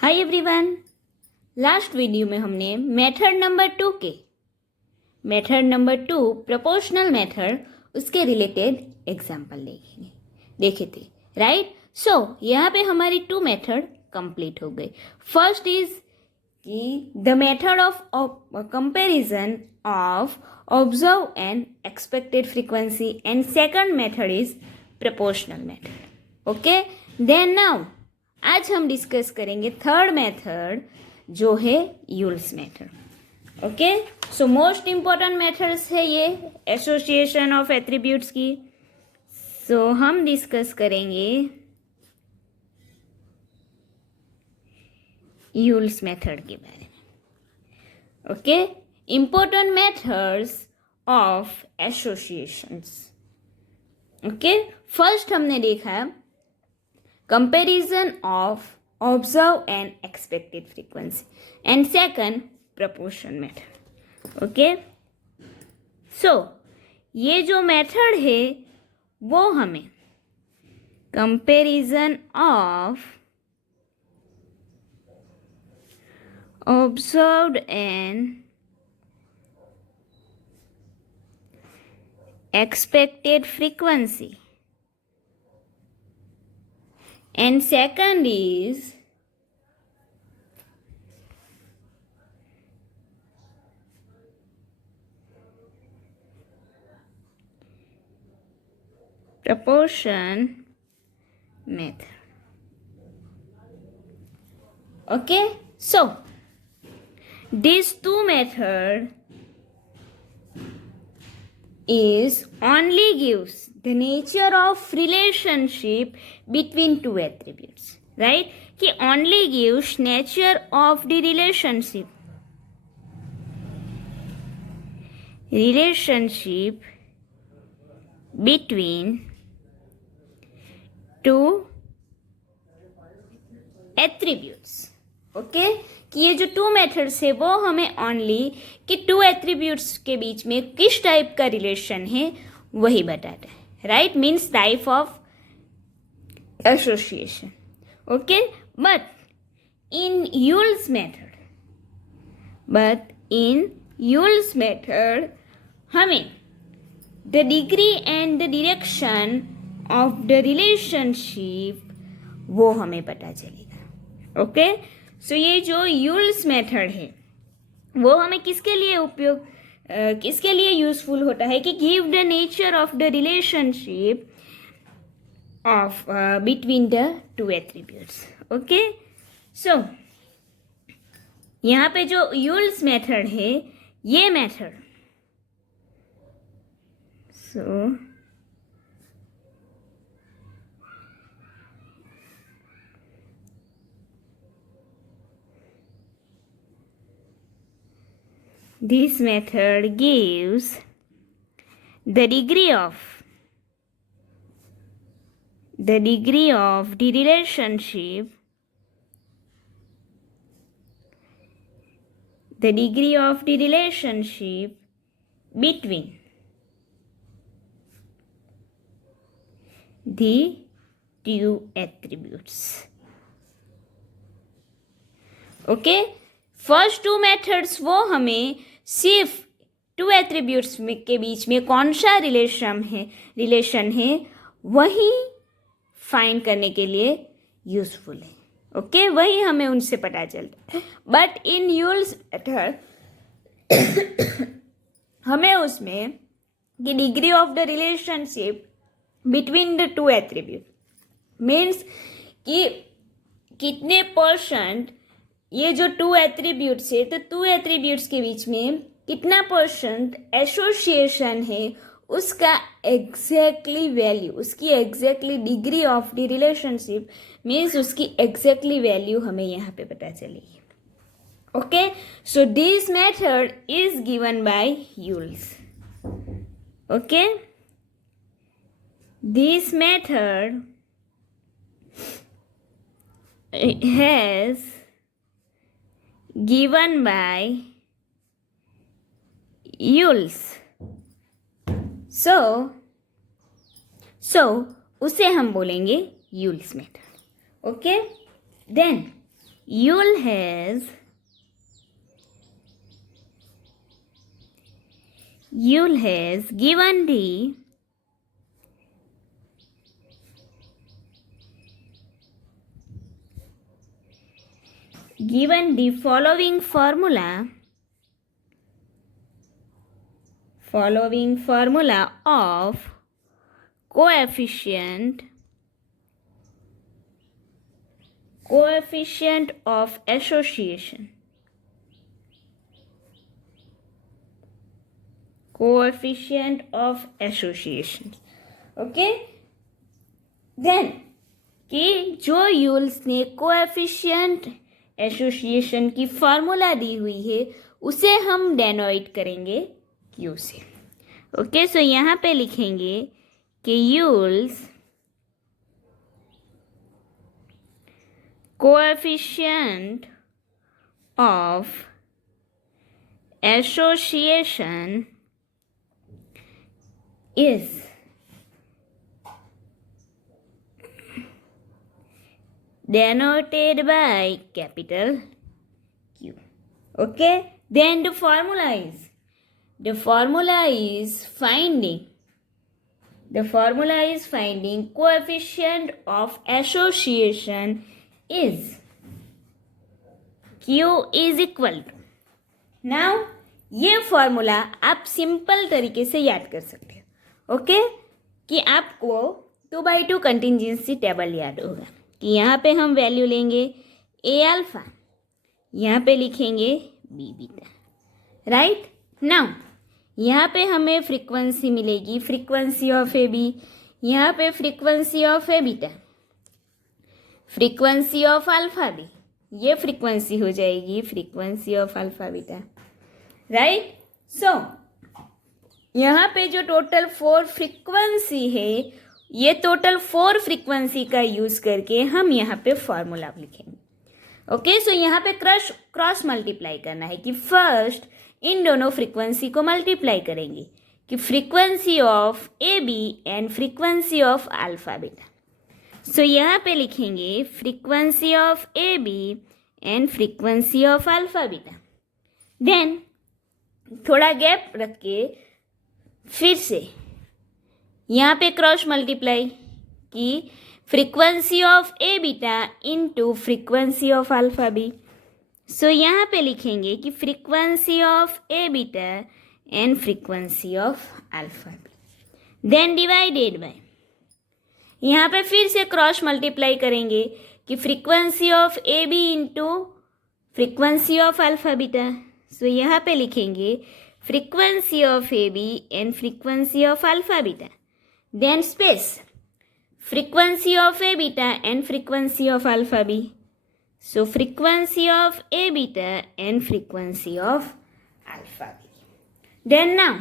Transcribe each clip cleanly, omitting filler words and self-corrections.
Hi everyone. Last video में हमने method number 2 proportional method उसके रिलेटेड एग्जाम्पल देखे थे, राइट। सो यहाँ पे हमारी 2 मेथड कंप्लीट हो गई। फर्स्ट इज कि the method of comparison of observe and expected frequency and second method is proportional method. Okay, then now आज हम डिस्कस करेंगे थर्ड मेथड जो है Yule's method. Okay, so most important methods है ये एसोसिएशन ऑफ एट्रीब्यूट्स की। सो हम discuss करेंगे यूल्स मेथड के बारे में। Okay, important methods of associations. Okay, first हमने देखा comparison of observed and expected frequency and second proportion method। Okay, so ये जो मेथड है वो हमें comparison of observed and expected frequency and second is proportion method। okay, so these two method is only gives the nature of relationship between two attributes, right? कि only gives nature of the relationship between two attributes। Okay, कि ये जो 2 methods है वो हमें only कि 2 attributes के बीच में किस टाइप का रिलेशन है वही बताता है, right. Means type of association. Okay, but in Yule's method हमें the degree and the direction of the relationship वो हमें पता चलेगा। ओके, सो ये जो यूल्स मेथड है वो हमें किसके लिए यूजफुल होता है कि give the nature of the relationship of between the 2 attributes. Okay, so यहाँ पे जो यूल्स मेथड है ये method this method gives the degree of the relationship between the 2 attributes। Okay, first 2 methods वो हमें सिर्फ 2 एट्रीब्यूट्स के बीच में कौन सा रिलेशन है वही फाइंड करने के लिए यूजफुल है। ओके, वही हमें उनसे पता चलता है। बट इन यूल्स मेथड हमें उसमें कि degree of the relationship between the 2 attribute means कि कितने परसेंट ये जो 2 एट्रीब्यूट्स है तो 2 एट्रीब्यूट्स के बीच में कितना परसेंट एसोसिएशन है उसका एग्जैक्टली वैल्यू, उसकी exactly degree of the relationship means उसकी एग्जैक्टली वैल्यू हमें यहाँ पे पता चलेगी। Okay, so this method is given by Yule's. Okay, this method has given by Yules। so उसे हम बोलेंगे Yule's method. Okay, then Yule has given the following formula of coefficient of association. Coefficient of association. Okay, then कि जो यूल्स ने coefficient association की formula दी हुई है उसे हम डेनोट करेंगे क्यू से. ओके, सो यहाँ पे लिखेंगे कि Yule's coefficient of association is denoted by capital Q. Okay, then the formula is finding coefficient of association is Q is equal to. Now ये फॉर्मूला आप सिंपल तरीके से याद कर सकते हैं. ओके, कि आपको 2/2 कंटिंजेंसी टेबल याद होगा कि यहाँ पे हम वैल्यू लेंगे ए अल्फा, यहाँ पे लिखेंगे बी बीटा. राइट, नाउ यहाँ पे हमें फ्रीक्वेंसी मिलेगी, फ्रीक्वेंसी ऑफ ए बी, यहाँ पे frequency of A beta, frequency of alpha B, ये फ्रीक्वेंसी हो जाएगी frequency of alpha beta. Right, so यहाँ पे जो टोटल 4 फ्रीक्वेंसी है, ये टोटल 4 फ्रीक्वेंसी का यूज करके हम यहाँ पे फॉर्मूला लिखेंगे. ओके, सो यहाँ पे क्रॉस मल्टीप्लाई करना है कि फर्स्ट इन दोनों फ्रीक्वेंसी को मल्टीप्लाई करेंगे कि frequency of A B and frequency of alpha beta. So यहाँ पे लिखेंगे frequency of A B and frequency of alpha beta. Then थोड़ा गैप रख के फिर से यहाँ पे क्रॉस मल्टीप्लाई कि frequency of A beta into frequency of alpha B. So यहाँ पे लिखेंगे कि frequency of A beta and frequency of alpha B. Then divided by, यहाँ पे फिर से क्रॉस मल्टीप्लाई करेंगे कि frequency of A B into frequency of alpha beta. So यहाँ पे लिखेंगे frequency of A B and frequency of alpha beta. Then space frequency of A beta and frequency of alpha B. So frequency of A beta and frequency of alpha B. Then now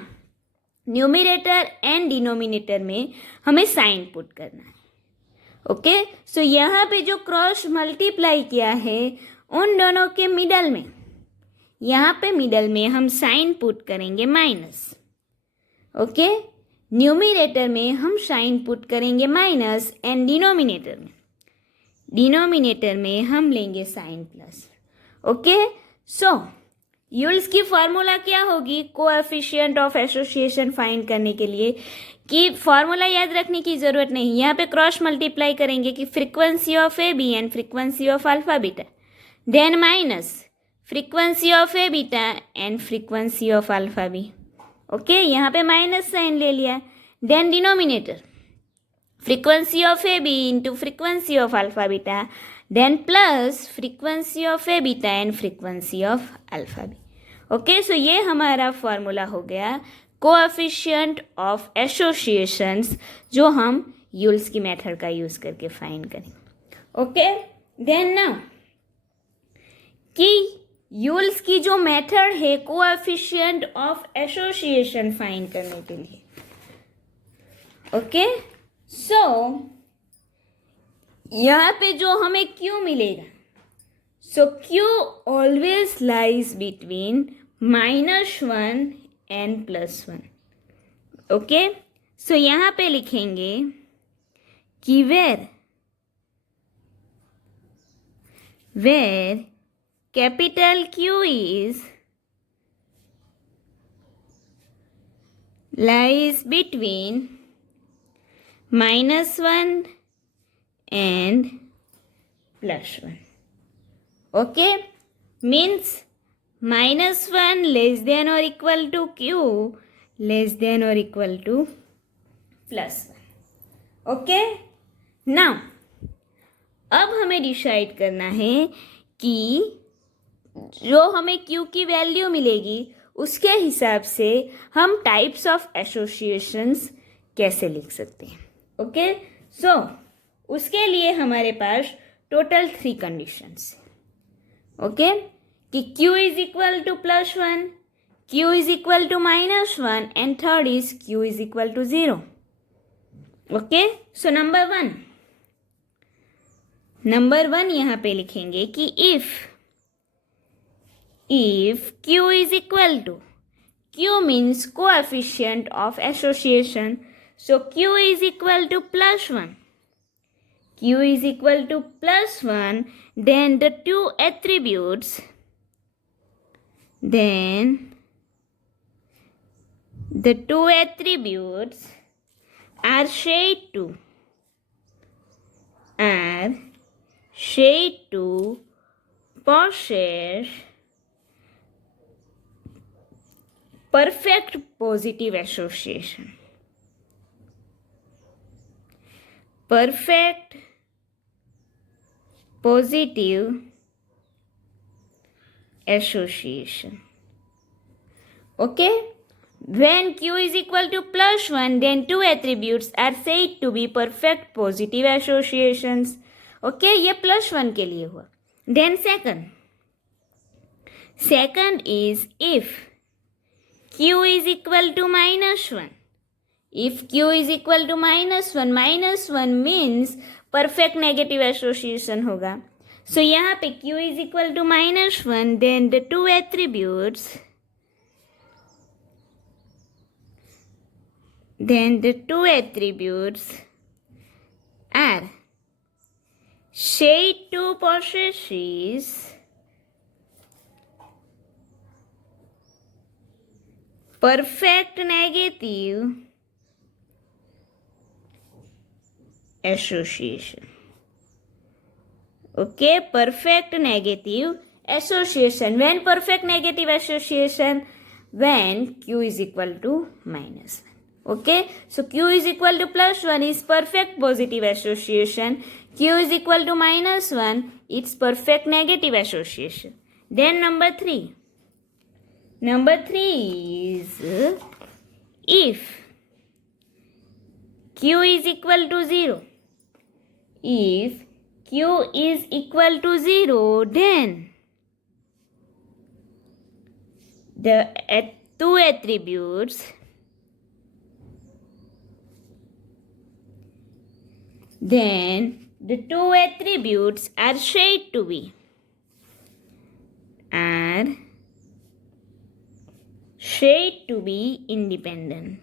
numerator and denominator में हमें sign put करना है. Okay, so यहाँ पे जो cross multiply किया है उन दोनों के मिडल में, यहाँ पे मिडल में हम साइन पुट करेंगे माइनस. ओके, न्यूमरेटर में हम साइन पुट करेंगे माइनस एंड डिनोमिनेटर में हम लेंगे साइन प्लस. ओके, सो यूल्स की फॉर्मूला क्या होगी कोएफिशिएंट ऑफ एसोसिएशन फाइंड करने के लिए, कि फॉर्मूला याद रखने की ज़रूरत नहीं. यहाँ पे क्रॉस मल्टीप्लाई करेंगे कि frequency of A B and frequency of alpha beta, then minus frequency of A beta and frequency of alpha B. Okay, यहाँ पे माइनस साइन ले लिया. Then denominator frequency of A B into frequency of alpha beta, then plus frequency of A beta and frequency of alpha B. Okay, so ये हमारा formula हो गया coefficient of associations, जो हम यूल्स की मेथड का यूज़ करके फाइंड करेंगे. ओके, देन नाउ कि यूल्स की जो मेथड है कोएफिशिएंट ऑफ एसोसिएशन फाइंड करने के लिए. ओके, सो यहाँ पे जो हमें Q मिलेगा, so Q always lies between -1 and +1. Okay, so यहाँ पे लिखेंगे कि where where capital Q is lies between -1 and +1. Okay, means -1 less than or equal to Q less than or equal to +1. Okay, now अब हमें decide करना है कि जो हमें Q की वैल्यू मिलेगी उसके हिसाब से हम टाइप्स ऑफ एसोसिएशंस कैसे लिख सकते हैं. ओके, सो उसके लिए हमारे पास टोटल 3 कंडीशंस. ओके, कि Q is equal to +1, Q is equal to -1 and third is Q is equal to 0. Okay, so number one यहाँ पे लिखेंगे कि if Q is equal to, Q means coefficient of association, so Q is equal to +1. Q is equal to +1, then the two attributes are said to possess perfect positive association. Perfect positive association. Okay? When Q is equal to +1, then two attributes are said to be perfect positive associations. Okay, ये +1 के लिए हुआ. Then second is if Q is equal to -1. If Q is equal to -1 means perfect negative association होगा. So यहाँ पे Q is equal to -1, then the two attributes are said to possess perfect negative association. Okay, perfect negative association. When perfect negative association? When Q is equal to -1. Okay, so Q is equal to +1 is perfect positive association. Q is equal to -1, it's perfect negative association. Then number 3 is if Q is equal to 0. If Q is equal to 0, then the two attributes are said to be independent.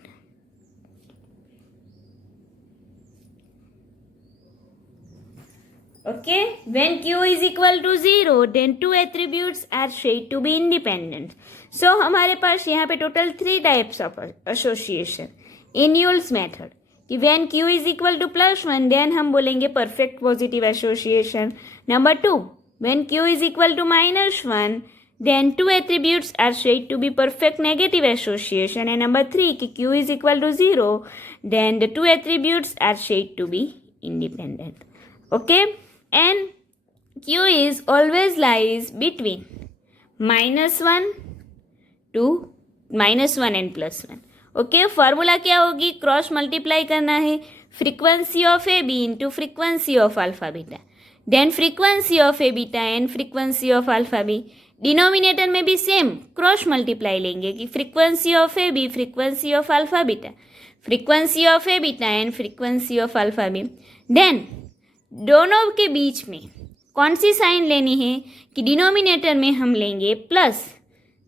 Okay, when Q is equal to 0, then two attributes are said to be independent. So हमारे पास यहाँ पे total 3 types of association in Yule's method. कि when Q is equal to +1, then हम बोलेंगे perfect positive association. Number 2, when Q is equal to -1, then two attributes are said to be perfect negative association. And number 3, कि Q is equal to 0, then the two attributes are said to be independent. Okay, and Q is always lies between -1 and +1. Okay, formula क्या होगी? Cross multiply करना है frequency of A B into frequency of alpha beta. Then frequency of A beta and frequency of alpha B. Denominator में भी same cross multiply लेंगे कि frequency of A B frequency of alpha beta, frequency of A beta and frequency of alpha B. Then दोनों के बीच में कौन सी sign लेनी है? कि डिनोमिनेटर में हम लेंगे प्लस,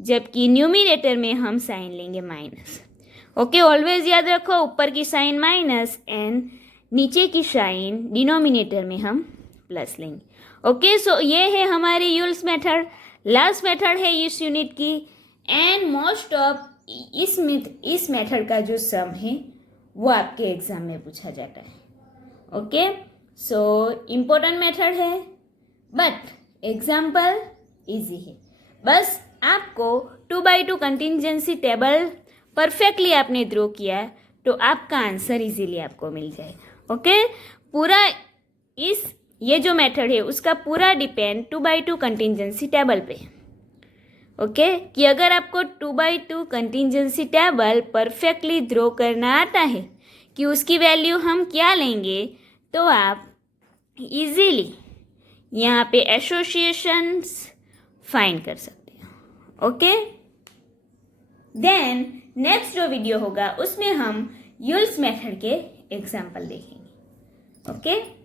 जबकि न्यूमिनेटर में हम साइन लेंगे माइनस. ओके, ऑलवेज याद रखो, ऊपर की साइन माइनस एंड नीचे की साइन डिनोमिनेटर में हम प्लस लेंगे। ओके, सो ये है हमारी यूल्स मेथड, लास्ट मेथड है इस यूनिट की। एंड मोस्ट ऑफ इस मेथड का जो सम है वो आपके एग्जाम में पूछा जाता है। ओके, सो इम्पोर्टेंट मेथड है बट एग्जाम्पल इजी है। बस आपको 2x2 कंटिंजेंसी टेबल परफेक्टली आपने ड्रॉ किया तो आपका आंसर इजीली आपको मिल जाए। ओके, पूरा ये जो मेथड है उसका पूरा डिपेंड 2x2 कंटिंजेंसी टेबल पे। ओके, कि अगर आपको 2x2 contingency table perfectly draw करना आता है कि उसकी वैल्यू हम क्या लेंगे, तो आप इजीली यहाँ पे एसोसिएशंस फाइंड कर सकते हैं। ओके, देन नेक्स्ट जो वीडियो होगा उसमें हम यूल्स मेथड के एग्जाम्पल देखेंगे। ओके।